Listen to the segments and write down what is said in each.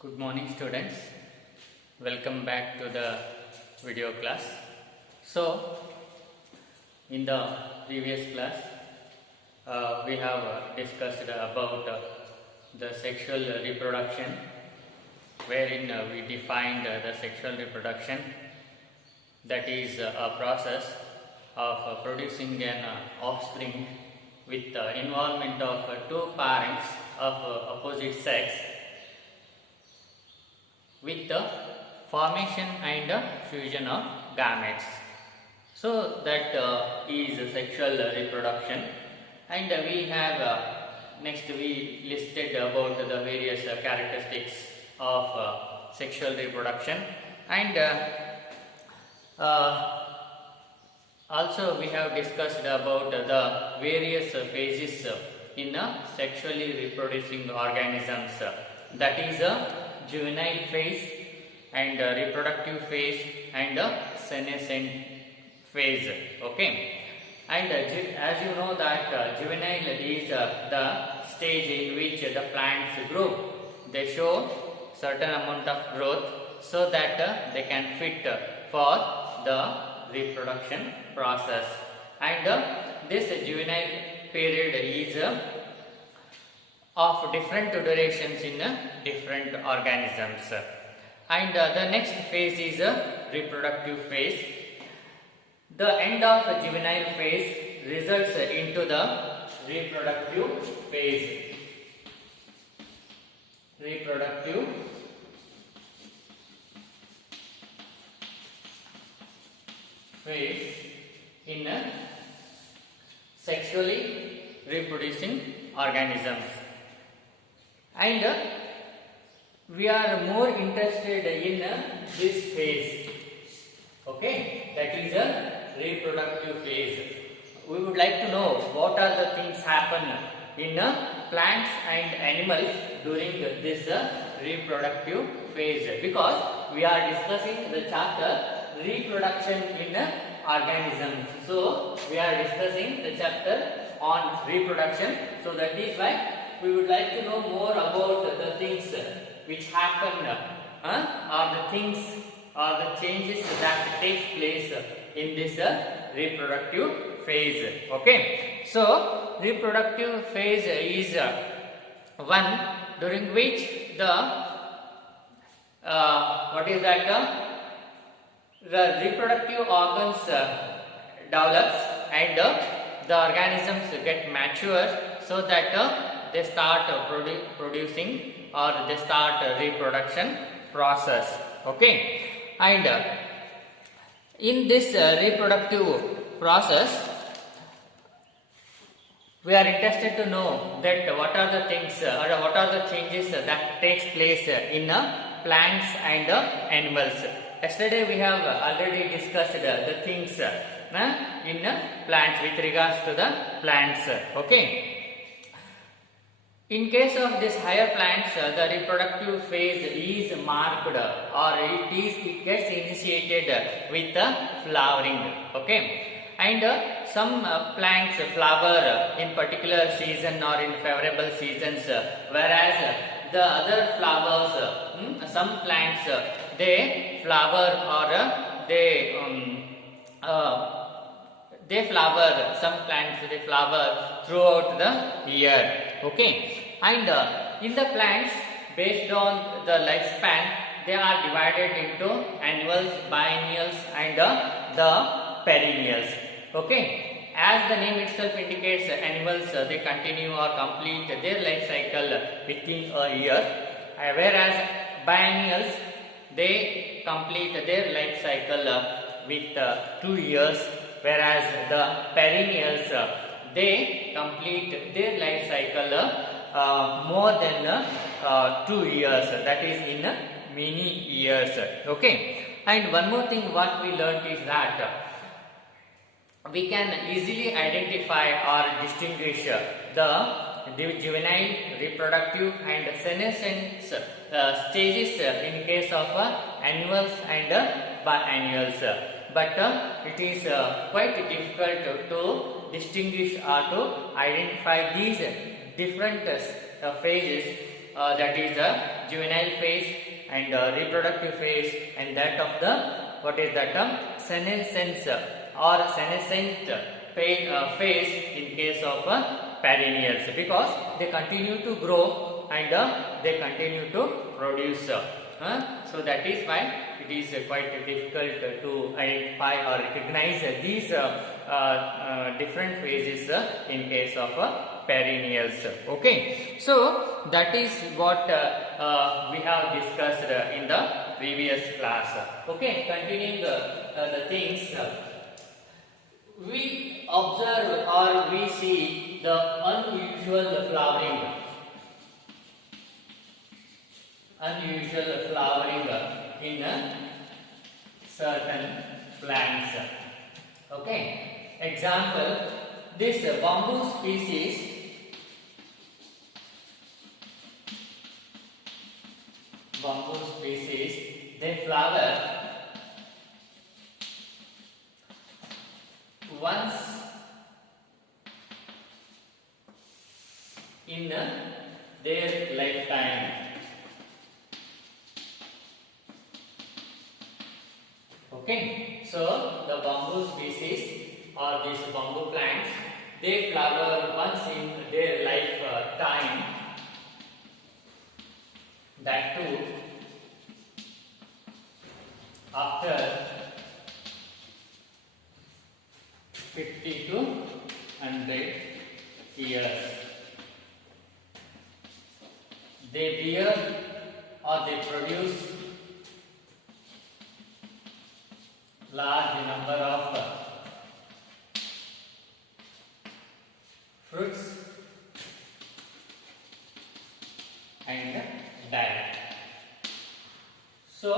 Good morning, students. Welcome back to the video class. So, in the previous class, we have discussed about the sexual reproduction, wherein we defined the sexual reproduction, that is a process of producing an offspring with the involvement of two parents of opposite sex, with the formation and fusion of gametes. So that is sexual reproduction, and we have next we listed about the various characteristics of sexual reproduction, and also we have discussed about the various phases in sexually reproducing organisms, that is juvenile phase and reproductive phase and senescent phase. Okay, and as you know that juvenile is the stage in which the plants grow. They show certain amount of growth so that they can fit for the reproduction process, and this juvenile period is of different durations in different organisms. And the next phase is reproductive phase. The end of juvenile phase results into the reproductive phase. Reproductive phase in sexually reproducing organisms. And we are more interested in this phase, okay, that is a reproductive phase. We would like to know what are the things happen in plants and animals during this reproductive phase, because we are discussing the chapter reproduction in organisms. So we are discussing the chapter on reproduction, so that is why we would like to know more about the things which happen, or the things or the changes that takes place in this reproductive phase. Okay, so reproductive phase is one during which the the reproductive organs develops and the organisms get mature, so that they start producing or they start reproduction process. Okay, and in this reproductive process, we are interested to know that what are the things or what are the changes that takes place in plants and animals. Yesterday we have already discussed the things in plants with regards to the plants. Okay, in case of this higher plants, the reproductive phase is marked, or it gets initiated with the flowering. Okay, and some plants flower in particular season or in favorable seasons, whereas the other flowers, some plants they flower or they flower, some plants they flower throughout the year. Okay, and in the plants, based on the lifespan, they are divided into annuals, biennials and the perennials. Okay, as the name itself indicates, annuals they continue or complete their life cycle within a year, whereas biennials they complete their life cycle with 2 years, whereas the perennials they complete their life cycle more than 2 years, that is in many years. Okay, and one more thing what we learnt is that we can easily identify or distinguish the juvenile, reproductive and senescent stages in case of annuals and biennials, but it is quite difficult to distinguish or to identify these different phases that is the juvenile phase and reproductive phase, and that of the what is that senescence or senescent phase in case of perennials, because they continue to grow and they continue to produce. So that is why it is quite difficult to identify or recognize these different phases in case of perennials. Okay, so that is what we have discussed in the previous class. Okay, continuing the things, we observe or we see the unusual flowering in certain plants. Okay, example, this bamboo species they flower once in their lifetime. Okay, so the bamboo species or these bamboo plants, they flower once in their lifetime, that too after 50 to 100 years. They bear or they produce large number of fruits and die. So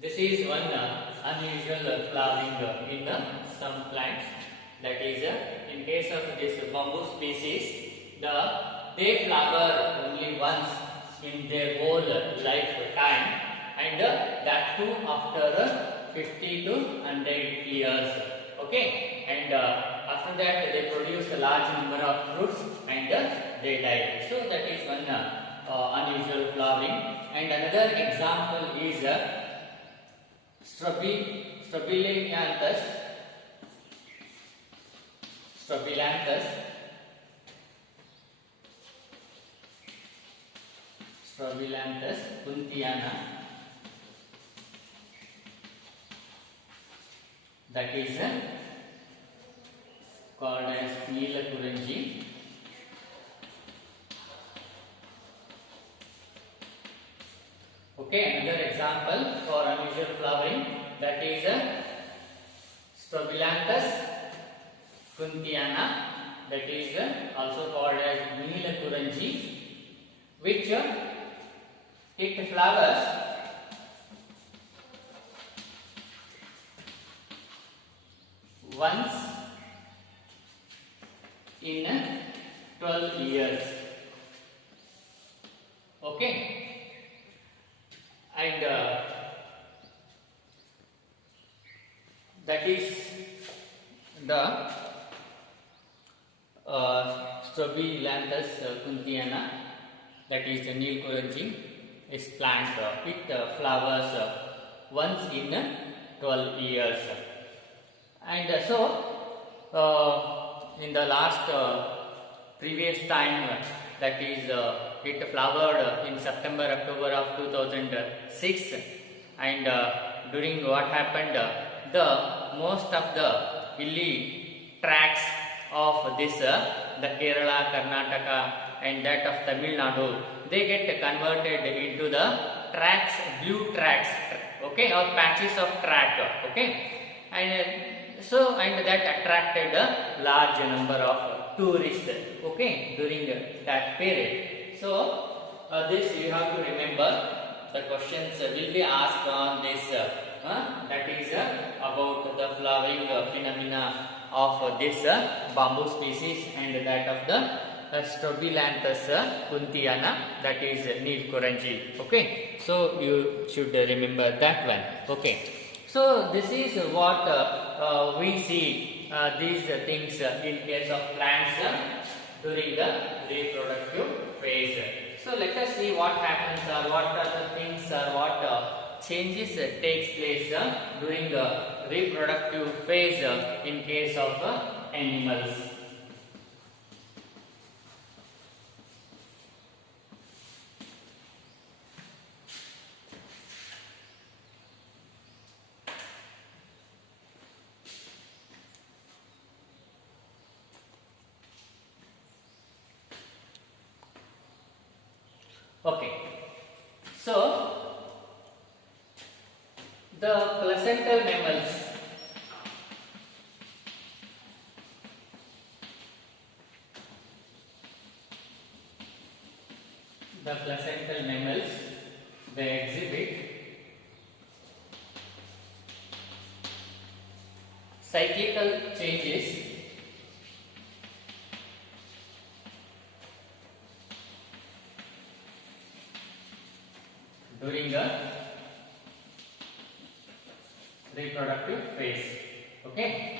this is one unusual flowering in some plants. That is, in case of this bamboo species, they flower only once in their whole lifetime, and that too after 50 to 100 years. Okay, and after that they produce a large number of fruits and they die. So that is one unusual flowering. And another example is Strobilanthus kunthiana, that is called as Neelakuranji. Okay, another example for unusual flowering, that is Strobilanthus kunthiana, that is also called as Neelakuranji, which it flowers once in 12 years. Okay, and that is the Strobilanthus kunthiana, that is the Neelakuranji. This plant it flowers once in 12 years. And so in the last previous time, that is it flowered in September October of 2006, and during what happened, the most of the hilly tracts of this the Kerala, Karnataka and that of Tamil Nadu, they get converted into the tracts, blue tracts, okay, or patches of track, okay, and so and that attracted a large number of tourists, okay, during that period. So this you have to remember. The questions will be asked on this. That is about the flowering phenomena of this bamboo species and that of the Strobilanthus kunthiana, that is Neelakuranji. Okay, so you should remember that one. Okay, so this is what we see these things in case of plants during the reproductive phase. So let us see what happens or what are the things or what changes takes place during the reproductive phase in case of animals. Okay, so the placental mammals, they exhibit cyclical changes during the reproductive phase. Okay.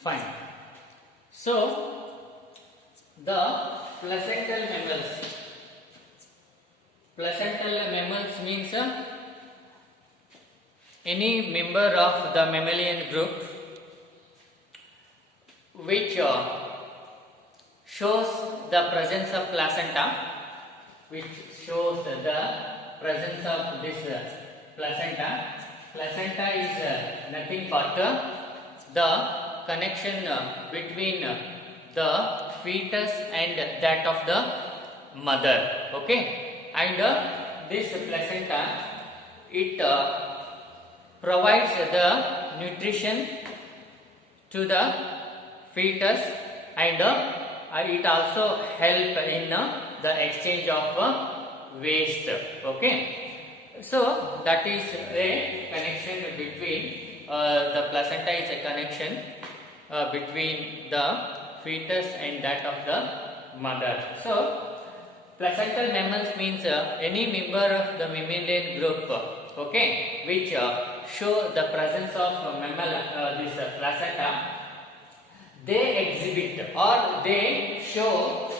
Fine. So the placental mammals. Placental mammals means any member of the mammalian group which shows the presence of placenta, which shows the presence of this placenta. Placenta is nothing but the connection between the fetus and that of the mother. Okay, and this placenta, it provides the nutrition to the fetus, and it also help in the exchange of waste. Okay, so that is a connection between the placenta is a connection between the fetus and that of the mother. So placental mammals means any member of the mammalian group, okay, which show the presence of this placenta. They exhibit or they show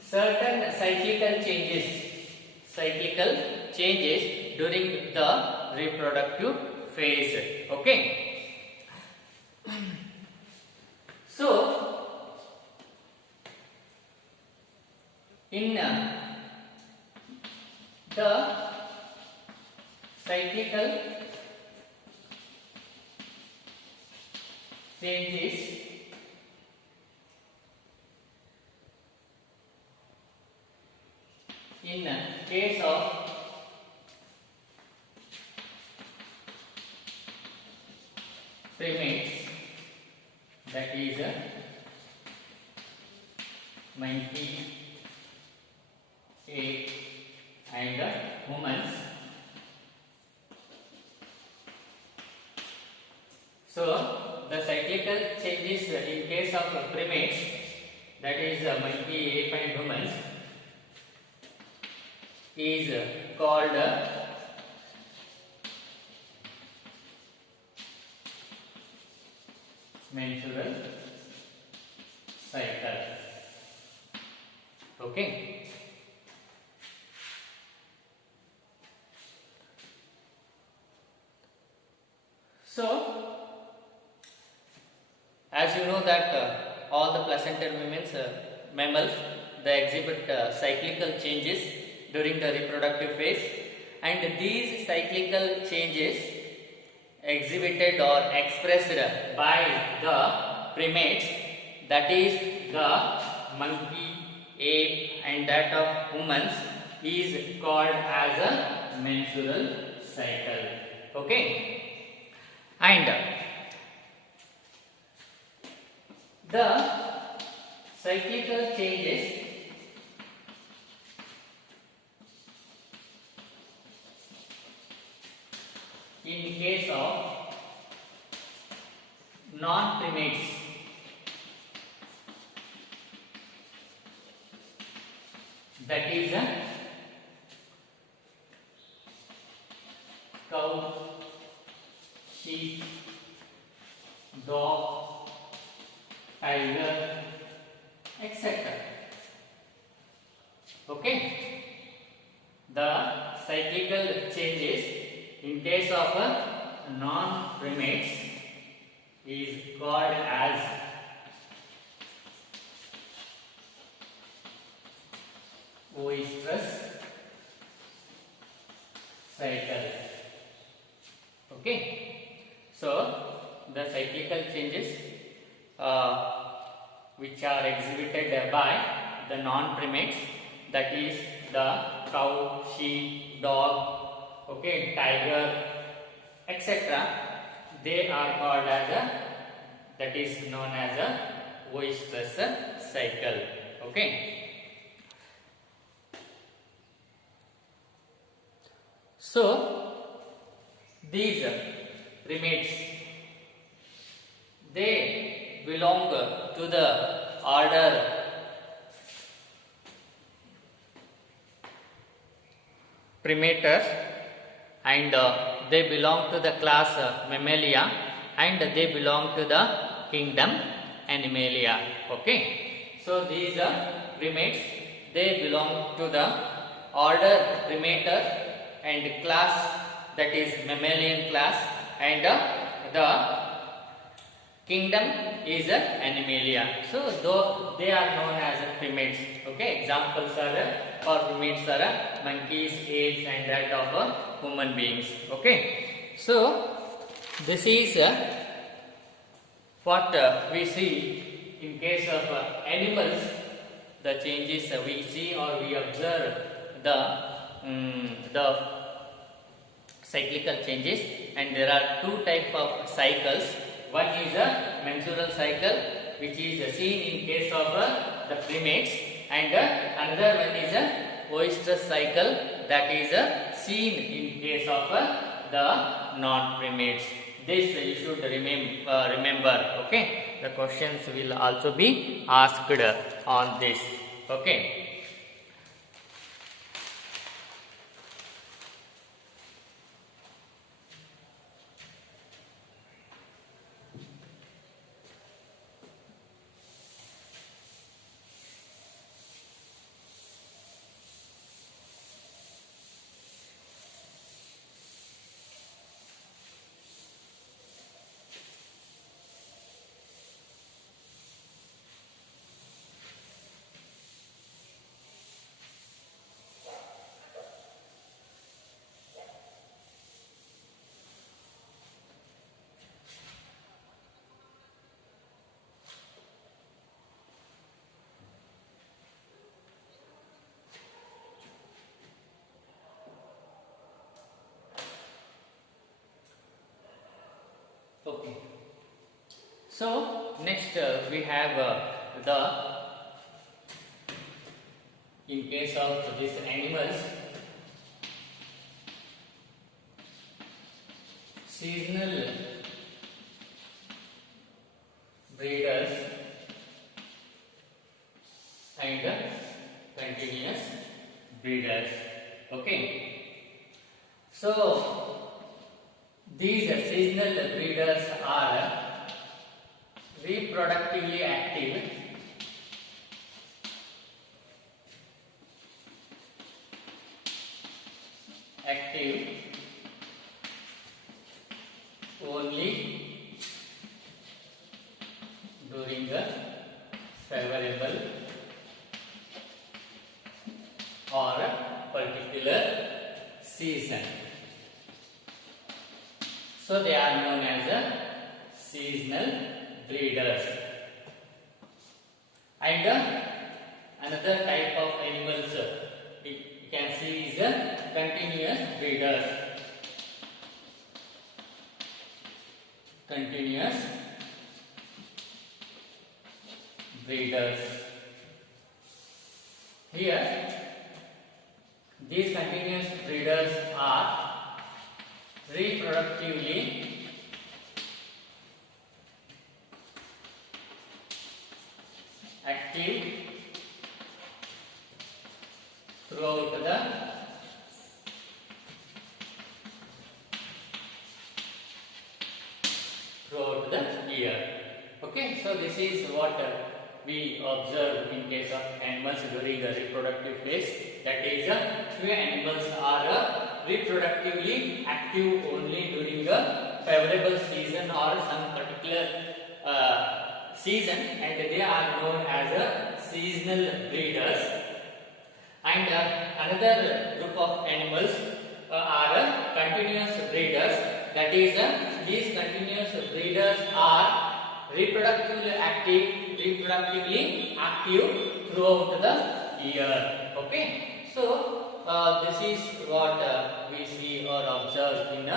certain cyclical changes during the reproductive phase. Okay. So in the cyclical changes, in case of primates, that is monkey, ape and humans. So the cyclical changes in case of primates, that is monkey, ape and humans, is called menstrual cycle. Okay. So as you know that all the placental mammals, they exhibit cyclical changes during the reproductive phase, and these cyclical changes exhibited or expressed by the primates, that is the monkey, ape and that of humans, is called as a menstrual cycle. Okay. And the cyclical changes in case of non-primates, that is a cow, sheep, dog, tiger, etc. Okay. The cyclical changes in case of non-primates is called as oestrus cycle. Okay. So the cyclical changes which are exhibited by the non-primates, that is the cow, sheep, dog, okay, tiger, etc. They are called as that is known as a oestrus cycle. Okay. So these primates, they belong to the order Primater, and they belong to the class Mammalia, and they belong to the kingdom Animalia. Okay. So these primates, they belong to the order Primater and class, that is mammalian class, and the kingdom is Animalia. So though they are known as primates. Okay. Examples are for primates are monkeys, apes, and that of human beings. Okay. So this is what we see in case of animals. The changes we see or we observe the cyclical changes, and there are two types of cycles. One is a mensural cycle, which is seen in case of the primates, and another one is a oestrus cycle, that is seen in case of the non-primates. This you should remember. Okay, the questions will also be asked on this. Okay. Okay. So next we have in case of these animals, seasonal breeders and continuous breeders. Okay. So these seasonal breeders are reproductively active, only during the favorable or particular season. So they are known as seasonal breeders. And another type of animals you can see is continuous breeders. Continuous breeders. Here, these continuous breeders are reproductively active throughout the year. Okay, so this is what we observe in case of animals during the reproductive phase. That is, few animals are reproductively active only during a favorable season or some particular season, and they are known as seasonal breeders. And another group of animals are continuous breeders. That is, these continuous breeders are reproductively active throughout the year. Okay, so this is what we see or observe in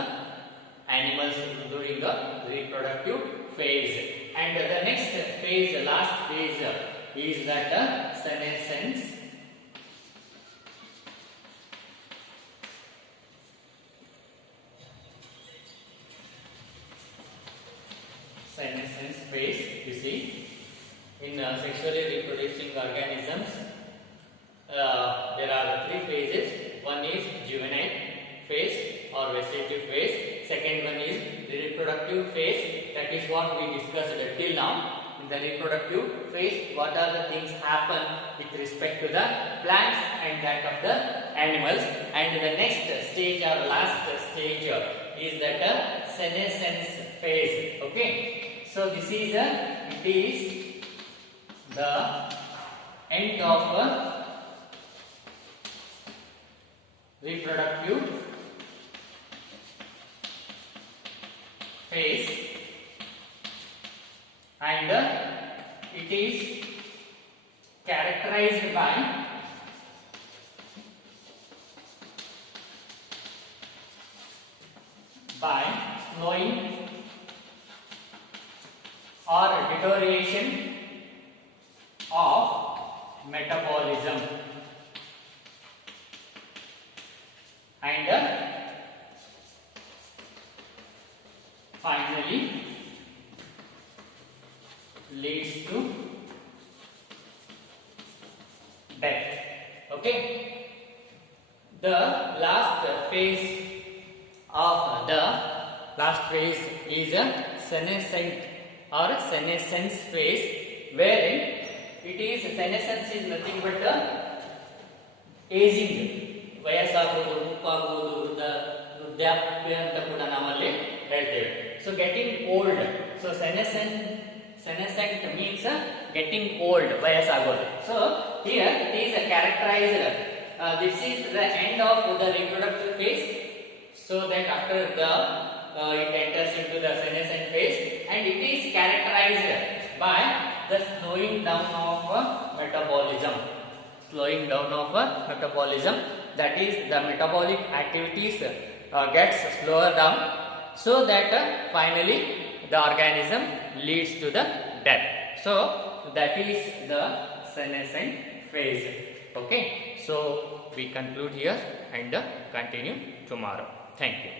animals during the reproductive phase. And the next phase, the last phase, is that senescence. Senescence phase. You see, in sexually reproducing organisms, there are three phases. One is juvenile phase or vegetative phase. Second one is the reproductive phase. That is what we discussed till now. In the reproductive phase, what are the things happen with respect to the plants and that of the animals? And the next stage or last stage is that senescence phase. Okay, so this is it is the end of reproductive phase, and it is characterized by slowing or deterioration of metabolism, and finally leads to death. Okay, the last phase is a senescent or senescence phase, wherein it is senescence is nothing but aging. ವಯಸ್ಸಾಗುವುದು, ಮುಪ್ಪಾಗುವುದು, ವೃದ್ಧಾಪ್ಯ ಅಂತ ಕೂಡ ನಾವಲ್ಲಿ ಹೇಳ್ತೇವೆ. So getting old. So senescent means getting old, ವಯಸ್ಸಾಗೋದು. So here it is characterized. This is the end of the reproductive phase. So that after it enters into the senescent phase, and it is characterized by the slowing down of metabolism. Slowing down of metabolism. That is, the metabolic activities gets slower down, so that finally the organism leads to the death. So that is the senescent phase. Okay, so we conclude here and continue tomorrow. Thank you.